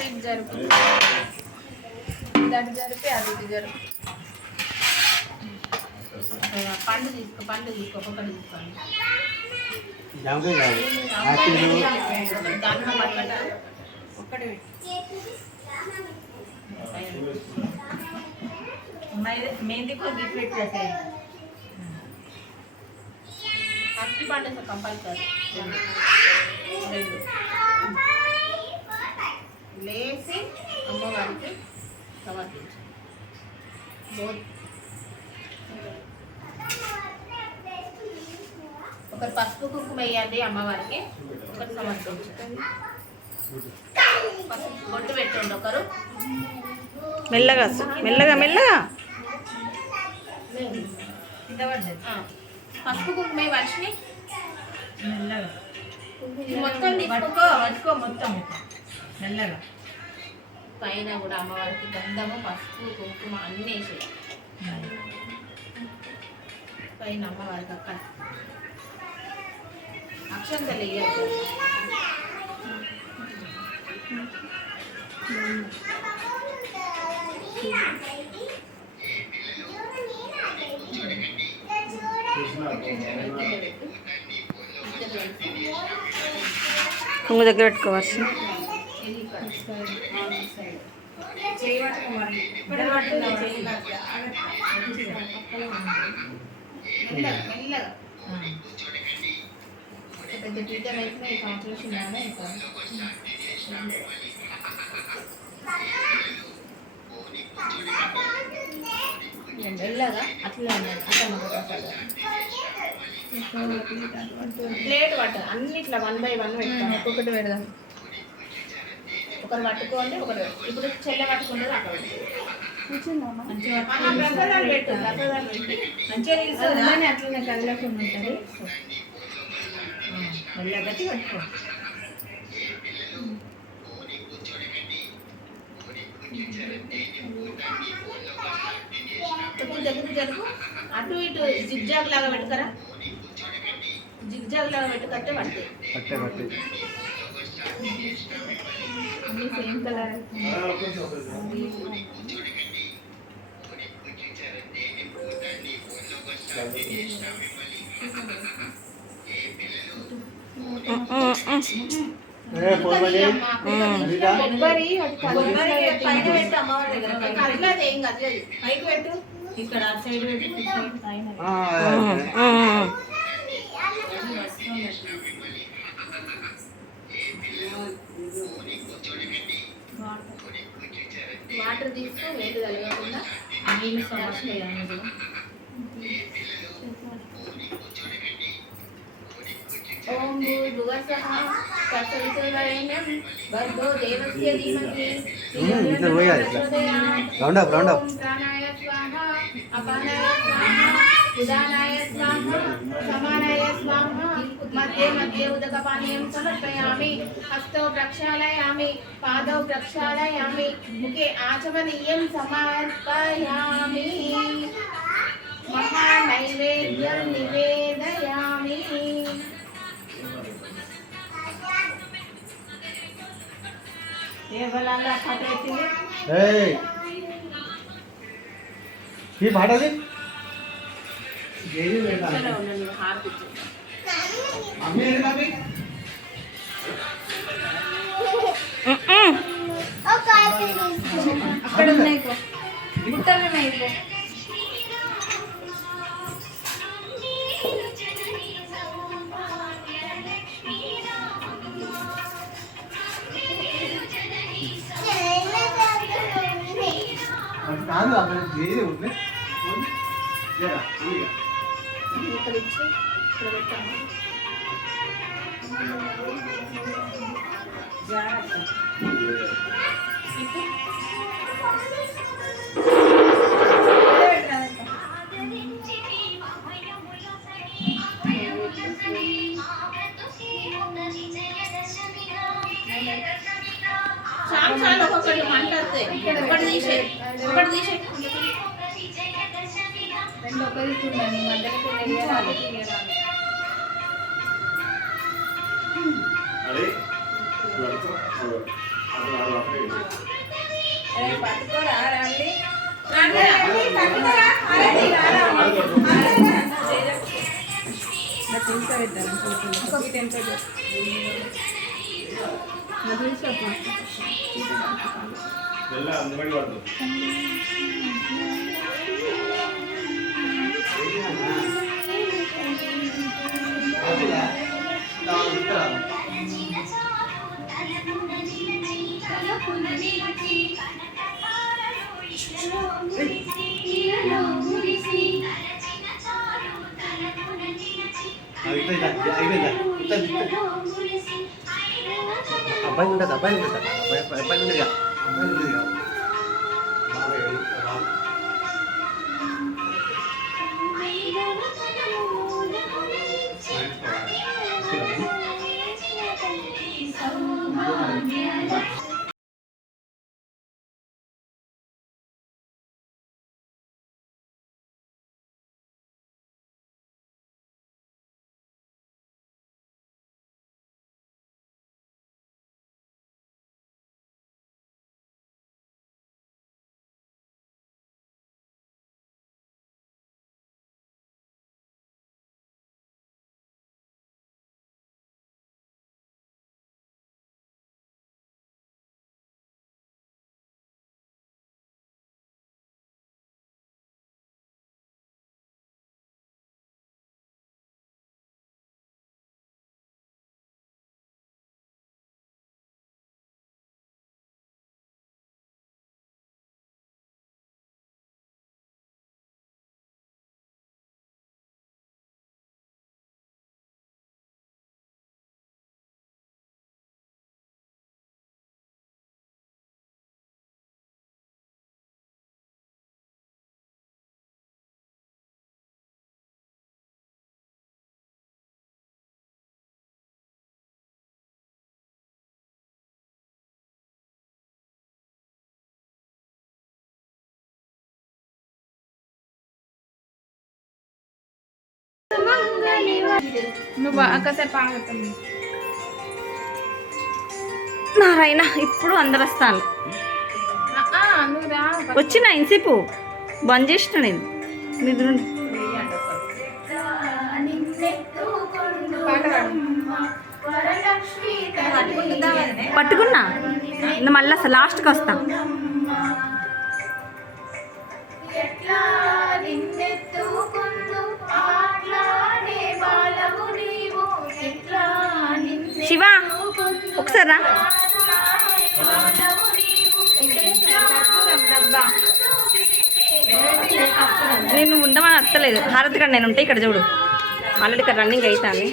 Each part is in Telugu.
అది ఇది జరుపు. ఇది అటు జరిపి అది ఇది జరుపు. పండు తీసుకో పండు తీసుకో ఒక్కొక్కటి తీసుకోండి జామకాయ మెహందీ కూడా గిఫ్ట్ పెట్టేసాయి. అరటి పండు కంపల్సరీ. రెండు. లేసి అమ్మవారికి సమర్పించు. ఒకరు పసుపు కుంకుమ వేయండి అమ్మవారికి ఒకరు సమర్పించండి పసుపు బొట్టు పెట్టండి ఒకరు. మెల్లగా మెల్లగా మెల్లగా. పసుపు కుంకుమ వర్షిని మెల్లగా. మొత్తం పట్టుకో పట్టుకో మొత్తం. మెల్లగా. పైన కూడా అమ్మవారికి గంధము పసుపు కుంకుమ అన్నీ వేసేయాలి పైన అమ్మవారికి అక్కడ. అక్షంతలు వేయాలి నువ్వు దగ్గర పెట్టుకోవచ్చు పెద్ద టీచర్ ఈ మెల్లగా అట్లా అట్లా ప్లేట్ పట్టాలి అన్నిట్లా వన్ బై వన్ పెట్టాలి ఒక్కొక్కటి పెడదాం ఒకరు పట్టుకోండి ఒకరు ఇప్పుడు చెల్లె పట్టుకుంటుంది అక్కడ పెట్టు ప్రసాదాలు పెట్టి. మంచిగా నిలుస్తుందా అలానే అట్లనే కదలకుండా ఉంటుంది. గట్టి ఇప్పుడు దగ్గర జరుగు అటు ఇటు జిగ్జాగ్ లాగా పెట్టుకరా? జిగ్జాగ్ లాగా పెట్టుకట్టే పడుతుంది అన్ని సేమ్ కలర్ ఏ ఫోన్ పడి అనితా కొబ్బరి అది కొబ్బరి కలర్ పైన పెట్టు అమ్మవారి దగ్గర కదలదు ఏం కదలదు పైకి పెట్టు ఇక్కడ అటు సైడ్ పెట్టు ఇటు సైడ్ పైన తీసుకో కలగకుండా నీళ్ళు సమస్య ఓం భూర్భువస్సః తత్సవితుర్వరేణ్యం భర్గో దేవస్య ధీమహి ఇట్లా పోయాలి ఇట్లా. Up, round up. ఓం ప్రాణాయ స్వాహ అపానాయ స్వాహ ఉదానాయ స్వాహ సమానాయ స్వాహ మధ్య మధ్య సమర్పయామి హస్తౌ ప్రక్షాళయామి పాదౌ ప్రక్షాళయామి ముఖే ఆచమనీయం సమర్పయామి మహానైవేద్యం నివేదయామి ఏ బలాల్లో కథ పెట్టింది ఏయ్ ఈ పాటది ఏది లేదా ఇక్కడ ఉండండి, హారతి ఇచ్చేయండి. మమ్మీ ఏది మమ్మీ అక్కడ ఉన్నాయి పో. బుట్టలు ఉన్నాయి కాదు అక్కడ ఏది ఉంది? ఇక్కడ ఇచ్చి ఇక్కడ పెట్టాము రెండు? ఒక దిక్కుండండి మధ్యలో తెలియాలి తీయాలి పట్టుకోరా రండి. పట్టుకోరా. అరే రారా ಎಲ್ಲ ಅಂಗಡಿ అబ్బాయి ఉండదు అబ్బాయి ఉండదు. అబ్బాయి అబ్బాయి ఉంటుంది అబ్బాయి ఉంటుంది నువ్వు నారాయణ ఇప్పుడు అందరు వస్తాను వచ్చిన ఇంసేపు బంద్ చేసిన నేను. నిద్ర పట్టుకున్నా? మళ్ళీ లాస్ట్కి వస్తా. ఒకసారి నేను ఉండమని అత్తలేదు. హారతి కాడ నేను ఉంటే ఇక్కడ చూడు. ఆల్రెడీ ఇక్కడ రన్నింగ్ అవుతాను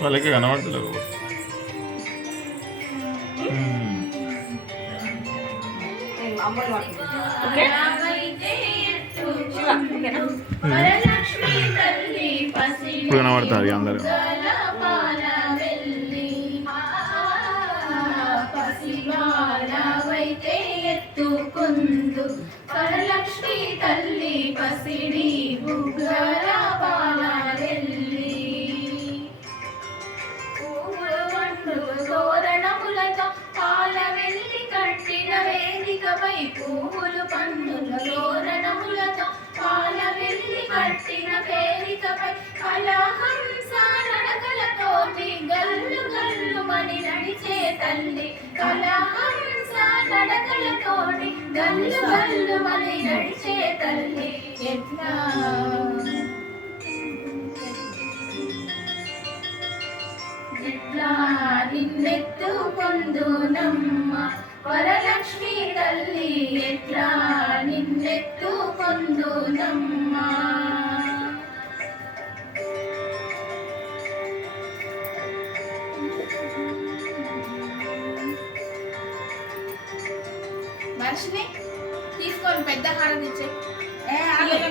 వాళ్ళకి కనబడతలేవు మ్మ్. ఇప్పుడు కనబడుతుంది అందరు వరలక్ష్మి తల్లి పసిడి బుగ్గల పాలెల్లి వేదికపై పువ్వులు పండుల తోరణములతో పాల వెళ్ళి కట్టిన పేరికపై కలహంస నడకలతో గల్లు గల్లు మని నడిచే తల్లి. కలహంస నడకలతో గల్లు గల్లు మని నడిచే తల్లి. ఎట్లా? ఎట్లా? నిన్నెత్తు పొందునమ్మ. వరలక్ష్మి తల్లి ఎట్లా నిన్నెత్తు పొందునమ్మ మనిషిని తీసుకొని పెద్ద హారం ఇచ్చే.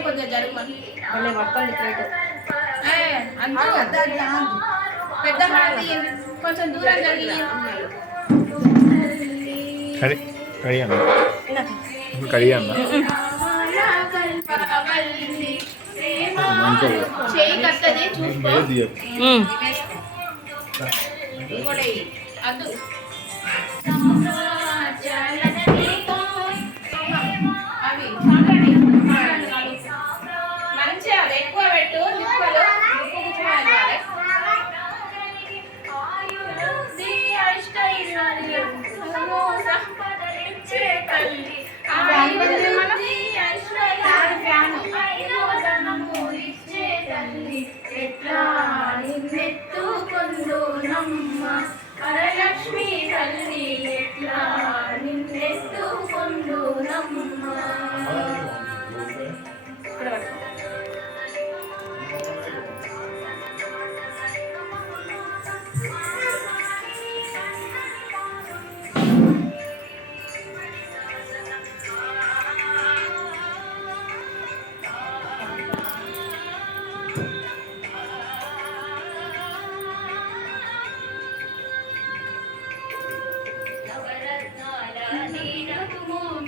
కొద్దిగా జరుగుమని పెద్ద హారం కొంచెం దూరం జరిగి కడి కడి అన్న కడి అన్న చేయి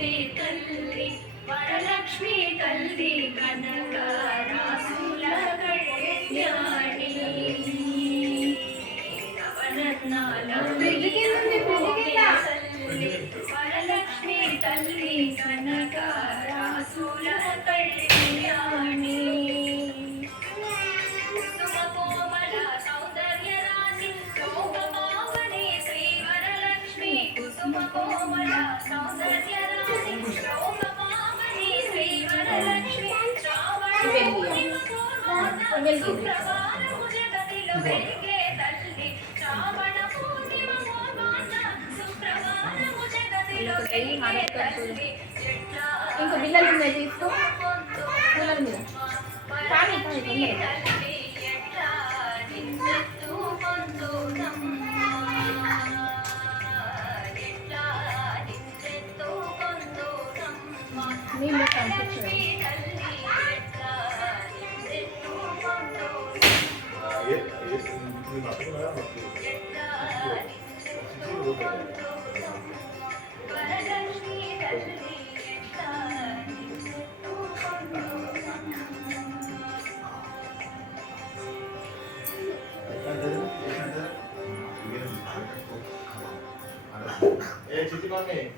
తల్లి తల్లి వరలక్ష్మి తల్లి కనకారాసుల కళ్యాణి నవరత్నాల వెలిగిన ఉంటాయి ఇంకా బిల్లల మీద. తీసుకో బిల్లల మీద కానీ నీళ్ళు కనిపించారు Thank you. nome